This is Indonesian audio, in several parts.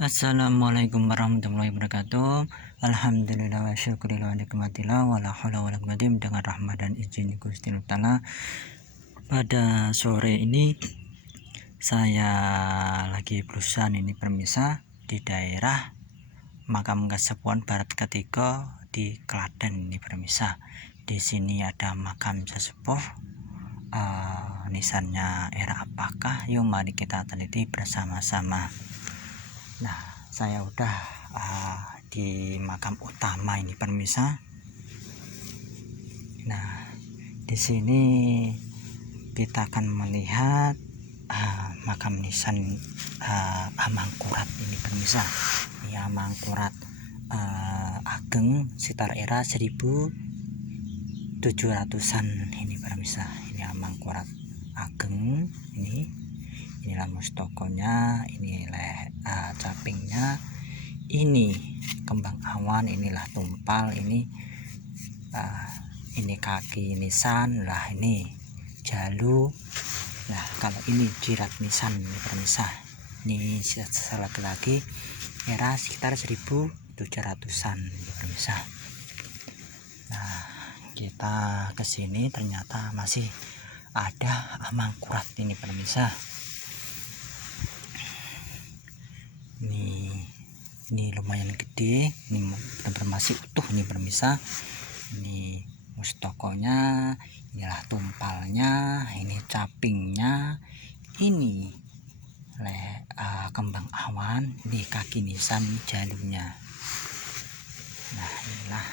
Assalamualaikum warahmatullahi wabarakatuh. Alhamdulillah wa syukurillah wa nikmatillah wa la haula wa la quwwata illa billah dengan rahmat dan izin Gusti Allah Ta'ala. Pada sore ini saya lagi berusaha ini permisah di daerah Makam Kasepuhan Barat Ketiga di Klaten ini permisah. Di sini ada makam sesepuh, nisannya era apakah? Yuk mari kita teliti bersama-sama. Nah, saya udah di makam utama ini permisah. Nah, di sini kita akan melihat makam nisan Amangkurat ini permisah. Ini Amangkurat Ageng sekitar era 1700-an ini permisah. Ini Amangkurat Ageng inilah mustokonya, inilah capingnya, ini kembang awan, inilah tumpal, ini kaki nisan lah, ini jalu. Nah, kalau ini jirat nisan ini permisah. Ini lagi era sekitar 1700-an ini permisah. Nah, kita kesini ternyata masih ada Amangkurat ini permisah. Ini lumayan gede, ini masih utuh ini permisah. Ini mustokonya, inilah tumpalnya, ini capingnya, ini kembang awan, di kaki nisan jalunya. Nah, inilah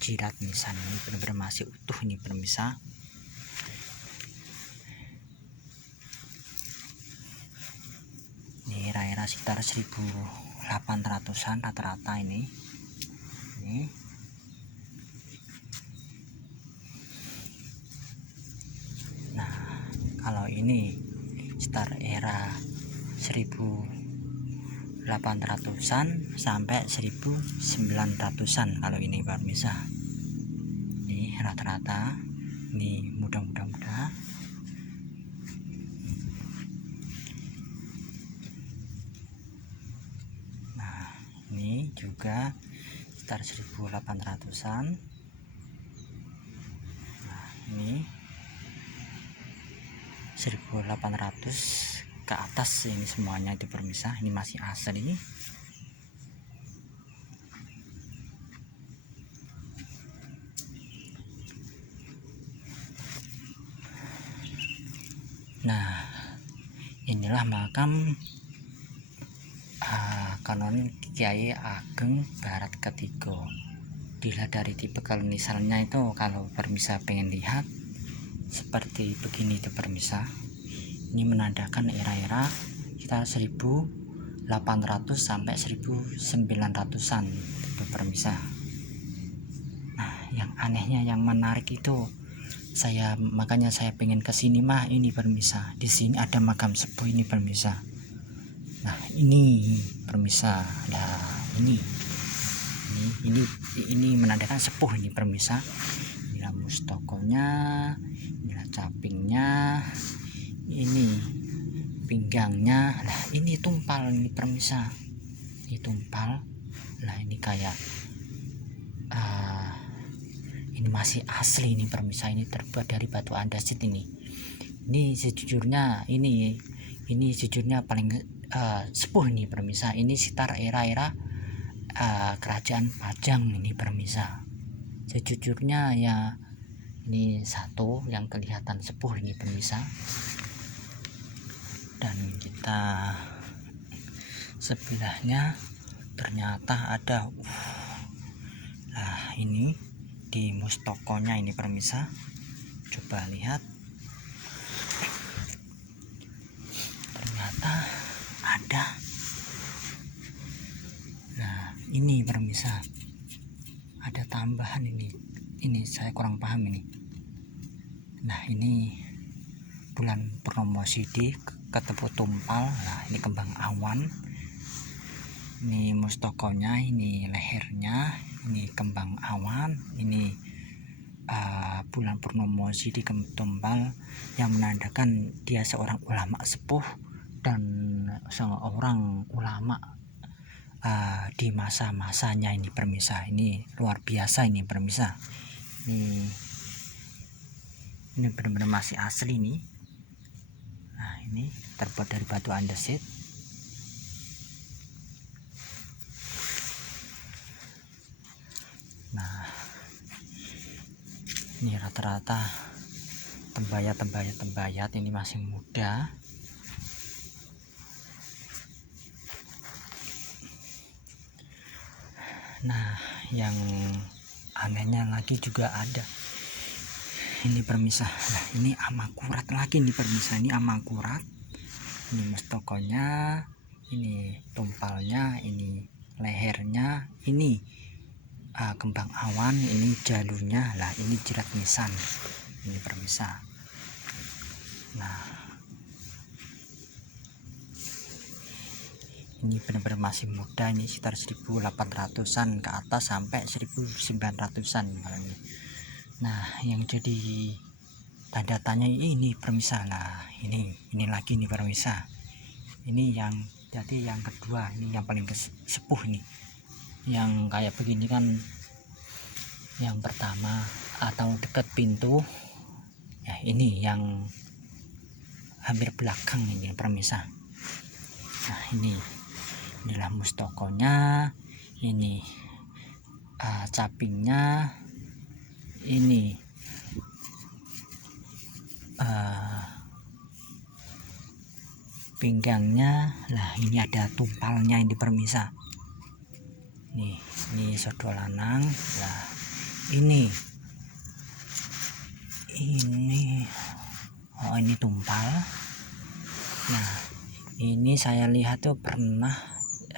jirat nisan, ini benar-benar masih utuh ini permisah. Ini era sekitar 1800-an rata-rata ini. Nah, kalau ini sekitar era 1800-an sampai 1900-an kalau ini permisah. Ini rata-rata, ini mudah-mudah. Nah, ini juga sekitar 1800-an. Nah, ini 1800 ke atas, ini semuanya itu permisah. Ini masih asli. Nah, inilah makam Kanon Kiai Ageng Barat Ketiga. Dilihat dari tipe kalau nisannya itu, kalau permisah pengen lihat seperti begini itu permisah. Ini menandakan era-era kita 1800 sampai 1900-an itu permisah. Nah, yang anehnya, yang menarik itu makanya saya pengen kesini mah ini permisah. Di sini ada makam sepuh ini permisah. Nah, ini permisah. Nah, ini menandakan sepuh ini permisah. Inilah mustokonya, inilah capingnya, ini pinggangnya. Nah, ini tumpal ini permisah. Ini tumpal. Nah, ini kayak ini masih asli ini permisah. Ini terbuat dari batu andesit ini. Ini sejujurnya ini sejujurnya paling sepuh ini permisah. Ini sekitar era kerajaan Pajang ini permisah. Sejujurnya ya, ini satu yang kelihatan sepuh ini permisah. Dan kita sebelahnya ternyata ada nah, ini di mustokonya ini permisah. Coba lihat, ternyata ada. Nah, ini permisah ada tambahan ini saya kurang paham ini. Nah, ini bulan purnomo sidi ketemu tumpal. Nah, ini kembang awan, ini mustokonya, ini lehernya, ini kembang awan, ini bulan purnomo sidi tumpal, yang menandakan dia seorang ulama sepuh dan seorang ulama di masa-masanya ini permisa. Ini luar biasa ini permisa. Ini benar-benar masih asli nih. Nah, ini terbuat dari batu andesit. Nah, ini rata-rata tembayat ini masih muda. Nah, yang anehnya lagi juga ada ini permisa. Nah, ini amakurat lagi nih permisa. Ini amakurat, ini mustokonya, ini tumpalnya, ini lehernya, ini kembang awan, ini jalurnya. Lah, ini jirat nisan ini permisa. Nah, ini benar-benar masih muda, ini sekitar 1800-an ke atas sampai 1900-an ini. Nah, yang jadi tanda tanya ini permisa. Lah, ini lagi nih permisa. Ini yang jadi yang kedua, ini yang paling sepuh nih. Yang kayak begini kan yang pertama atau dekat pintu. Ya, ini yang hampir belakang ini permisa. Nah, inilah mustokonya, ini capingnya, ini pinggangnya. Lah, ini ada tumpalnya ini permisa. Ini sodo lanang. Lah, ini oh, ini tumpal. Nah, ini saya lihat tuh pernah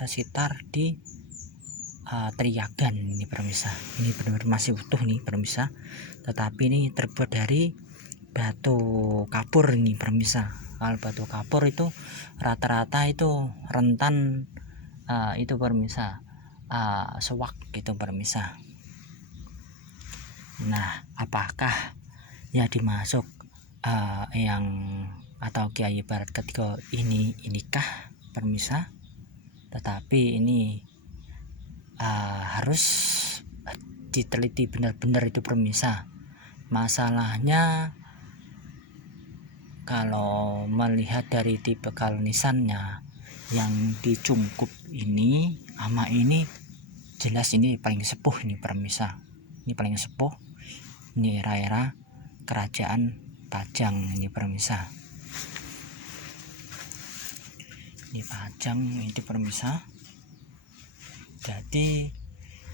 sitar di Triagan ini permisa. Ini benar-benar masih utuh nih permisa, tetapi ini terbuat dari batu kapur ini permisa. Kalau batu kapur itu rata-rata itu rentan itu permisa, sewak gitu permisa. Nah, apakah ya dimasuk yang atau kiai barat ketiga inikah permisa? Tetapi ini harus diteliti benar-benar itu permisa. Masalahnya kalau melihat dari tipe kalnisannya yang dicungkup ini sama ini, jelas ini paling sepuh ini permisa. Ini paling sepuh. Ini era kerajaan Pajang ini permisa. Ini Pajang itu permisa. Jadi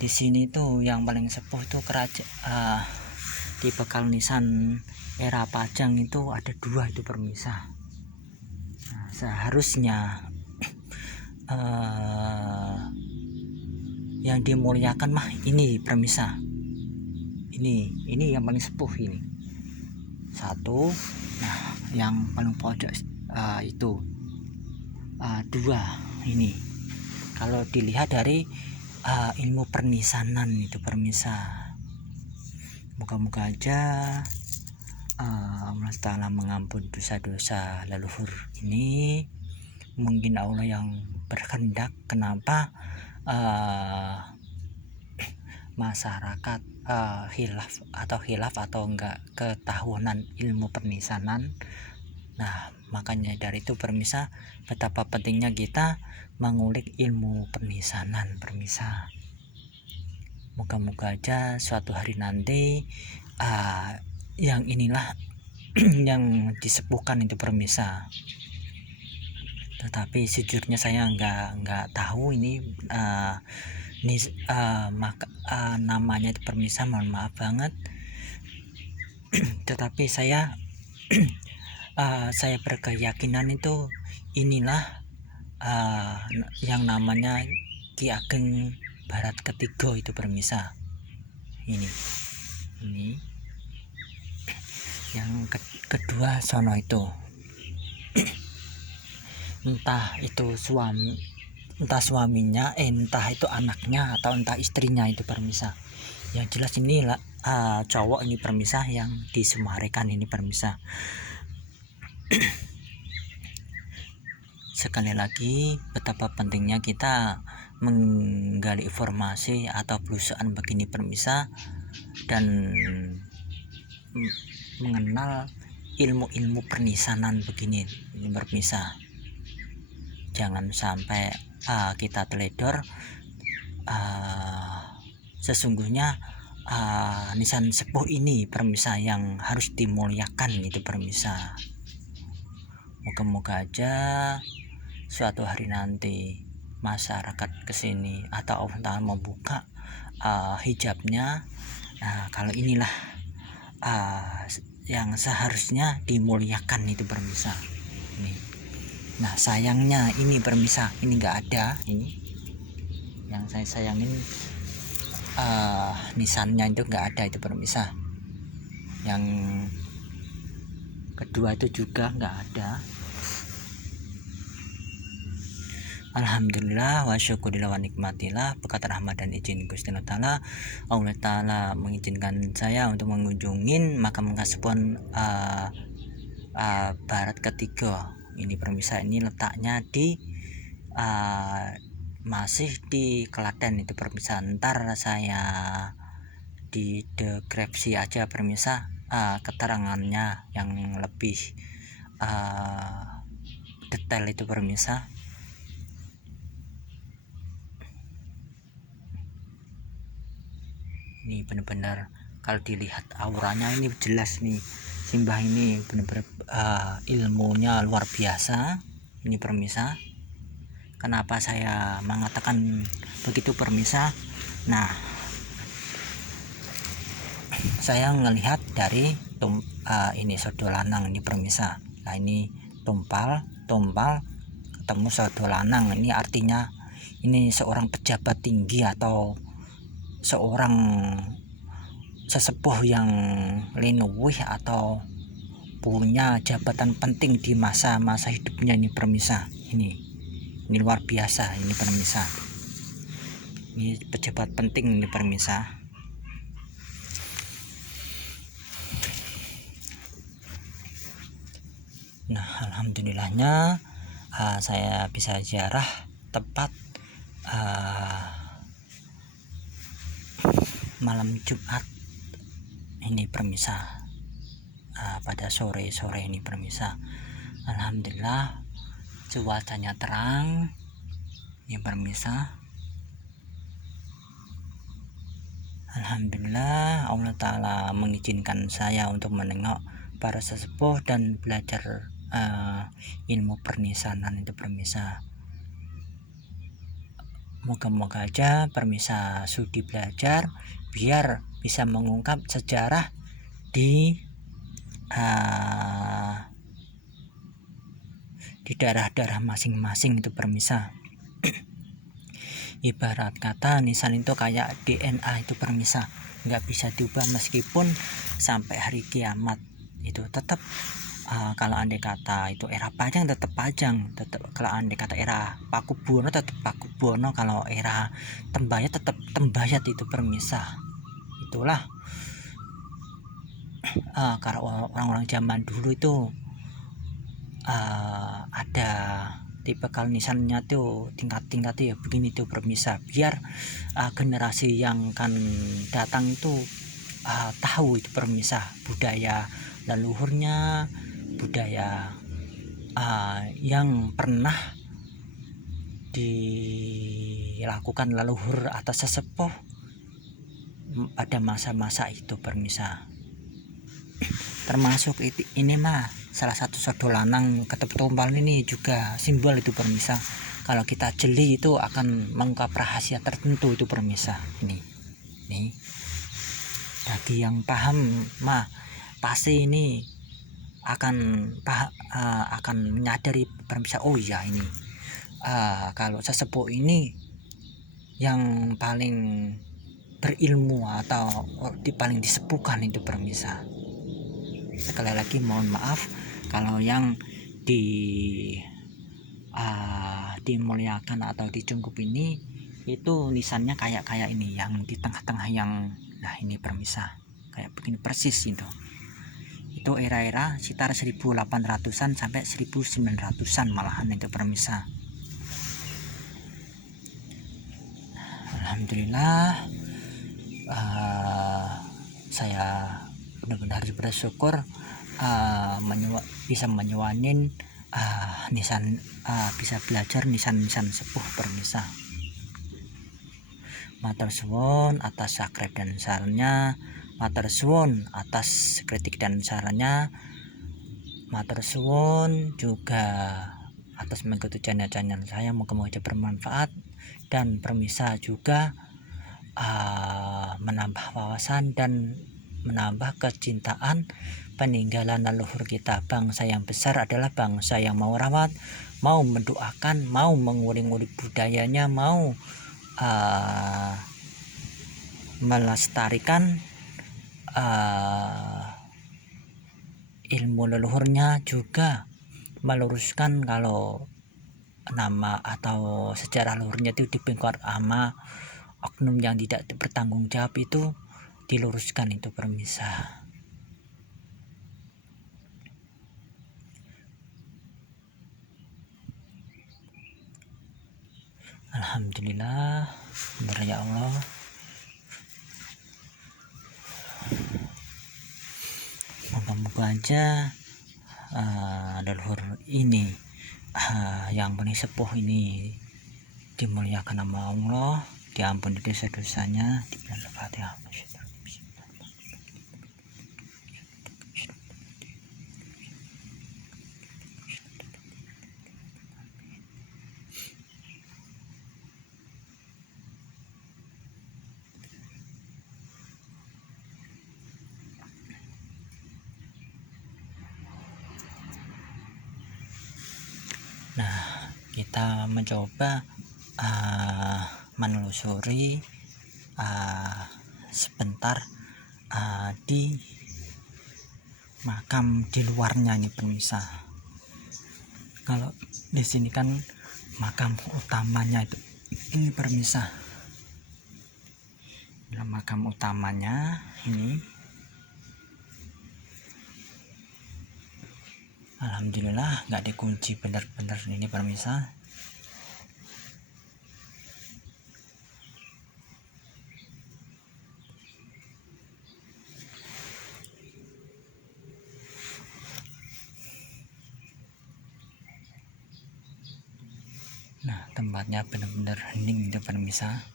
di sini tuh yang paling sepuh itu kerajaan tipe kalnisan era Pajang itu ada 2 itu permisa. Nah, seharusnya yang dimuliakan mah ini permisa. Ini yang paling sepuh ini. 1. Nah, yang paling pojok itu 2 ini. Kalau dilihat dari ilmu pernisanan itu permisa. Moga-moga aja Allah Ta'ala mengampuni dosa-dosa leluhur ini. Mungkin Allah yang berkehendak kenapa masyarakat hilaf atau enggak ketahuan ilmu pernisanan. Nah, makanya dari itu permisa, betapa pentingnya kita mengulik ilmu pernisanan permisa. Moga-moga aja suatu hari nanti yang inilah yang disepuhkan itu permisa. Tetapi sejujurnya saya nggak tahu ini namanya itu permisa, mohon maaf banget. Tetapi saya saya berkeyakinan itu inilah yang namanya Ki Ageng Barat Ketiga itu permisa. Ini yang kedua sono itu entah itu suaminya, entah itu anaknya atau entah istrinya itu permisa. Yang jelas ini cowok ini permisa yang disemarikan ini permisa. sekali lagi betapa pentingnya kita menggali informasi atau perusahaan begini permisa, dan mengenal ilmu-ilmu pernisanan begini ini permisa. Jangan sampai kita teledor. Sesungguhnya nisan sepuh ini permisa yang harus dimuliakan itu permisa. Moga-moga aja suatu hari nanti masyarakat kesini atau Allah Ta'ala membuka hijabnya. Kalau inilah yang seharusnya dimuliakan itu permisa. Ini. Nah sayangnya ini permisa, ini nggak ada. Ini yang saya sayangin, nisannya itu nggak ada itu permisa. Yang kedua itu juga nggak ada. Alhamdulillah wa syukurillah wa nikmatillah, berkat rahmat dan izin Gusti Allah Ta'ala mengizinkan saya untuk mengunjungi makam Kasupuan Barat ketiga ini permisa. Ini letaknya di masih di Klaten itu permisa. Ntar saya di deskripsi aja permisa keterangannya yang lebih detail itu permisa. Ini benar-benar kalau dilihat auranya ini jelas nih, Simbah ini benar-benar ilmunya luar biasa ini permisa. Kenapa saya mengatakan begitu permisa? Nah, saya melihat dari ini sodo lanang ini permisa. Nah ini tumpal ketemu sodo lanang, ini artinya ini seorang pejabat tinggi atau seorang sesepuh yang linuwih atau punya jabatan penting di masa-masa hidupnya ini permisa. Ini luar biasa ini permisa. Ini pejabat penting ini permisa. Nah alhamdulillahnya saya bisa ziarah tepat malam Jumat ini permisa, pada sore ini permisa. Alhamdulillah cuacanya terang ini permisa. Alhamdulillah Allah Ta'ala mengizinkan saya untuk menengok para sesepuh dan belajar ilmu pernisanan itu permisa. Moga-moga aja permisa sudi belajar biar bisa mengungkap sejarah di daerah-daerah masing-masing itu permisa. Ibarat kata nisan itu kayak DNA itu permisa, nggak bisa diubah meskipun sampai hari kiamat itu tetap. Kalau andai kata itu era Pajang tetap Pajang, tetap. Kalau andai kata era Pakubuwono tetap Pakubuwono, kalau era Tembayat tetap Tembayat itu permisa. Itulah kalau orang-orang zaman dulu itu ada tipe nisannya tuh tingkat-tingkat ya begini tuh permisa, biar generasi yang akan datang itu tahu itu permisa budaya leluhurnya, budaya yang pernah dilakukan leluhur atas sesepuh pada masa-masa itu permisa. Termasuk ini mah salah satu sodo lanang ketep tumpal ini juga simbol itu permisa. Kalau kita jeli itu akan mengungkap rahasia tertentu itu permisa. Ini bagi yang paham mah pasti ini akan menyadari permisa. Oh iya, ini kalau sesepuh ini yang paling berilmu atau paling disepuhkan itu permisa. Sekali lagi mohon maaf kalau yang dimuliakan atau dicungkup ini itu nisannya kayak ini yang di tengah-tengah yang nah ini permisa kayak begini persis itu itu era-era sekitar 1800-an sampai 1900-an malahan itu permisa. Alhamdulillah, saya benar-benar bersyukur bisa menyuanin nisan, bisa belajar nisan-nisan sepuh permisa. Matur suwun atas sakrep dan sarannya, matur suwun atas kritik dan sarannya, matur suwun juga atas mengikuti channel-channel saya, moga-moga bermanfaat dan permisa juga menambah wawasan dan menambah kecintaan peninggalan leluhur kita. Bangsa yang besar adalah bangsa yang mau rawat, mau mendoakan, mau mengulik-ulik budayanya, mau melestarikan ilmu leluhurnya, juga meluruskan kalau nama atau sejarah leluhurnya itu dibongkar sama oknum yang tidak bertanggung jawab, itu diluruskan itu permisa. Alhamdulillah, benar ya Allah. Moga-moga aja leluhur ini yang paling sepuh ini dimuliakan nama Allah, diampuni dosa-dosanya, diberikan Al-Fatihah. Nah, kita mencoba menelusuri sebentar di makam di luarnya ini permisa. Kalau di sini kan makam utamanya itu ini permisa. Nah, makam utamanya ini alhamdulillah nggak dikunci, bener-bener ini permisa. Nah, tempatnya bener-bener hening itu permisa.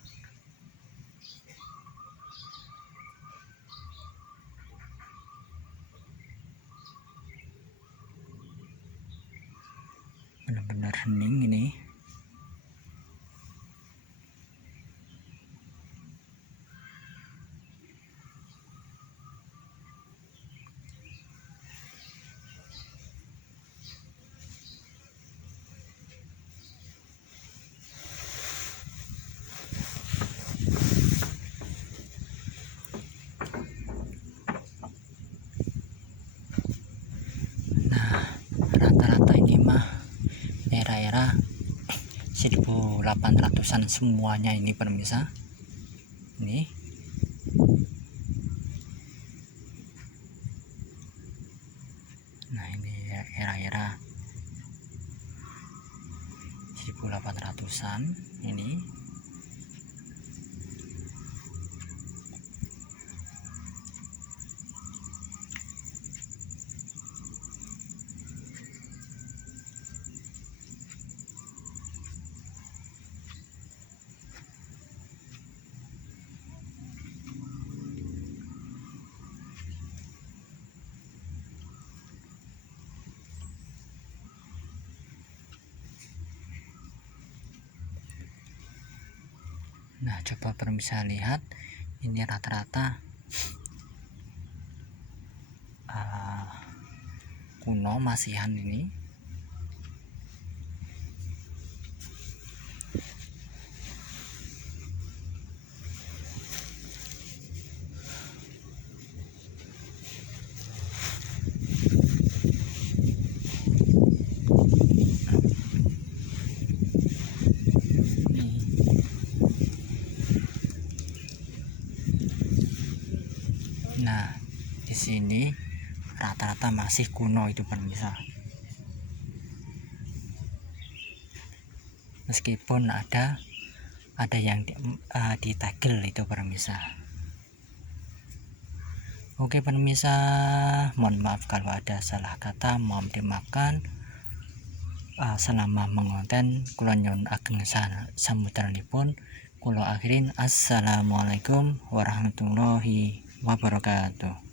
Benar-benar hening ini. Nah, rata-rata ini mah era-era 1800-an semuanya ini permisa. Ini nah, ini era-era 1800-an ini. Nah, coba permisa lihat ini rata-rata kuno masihan ini. Nah, di sini rata-rata masih kuno itu pemirsa. Meskipun ada yang ditegel itu pemirsa. Oke pemirsa, mohon maaf kalau ada salah kata, mohon dimaafkan. Selama mengonten kula nyuwun ageng samudranipun kula akhirin. Assalamualaikum warahmatullahi wabarakatuh.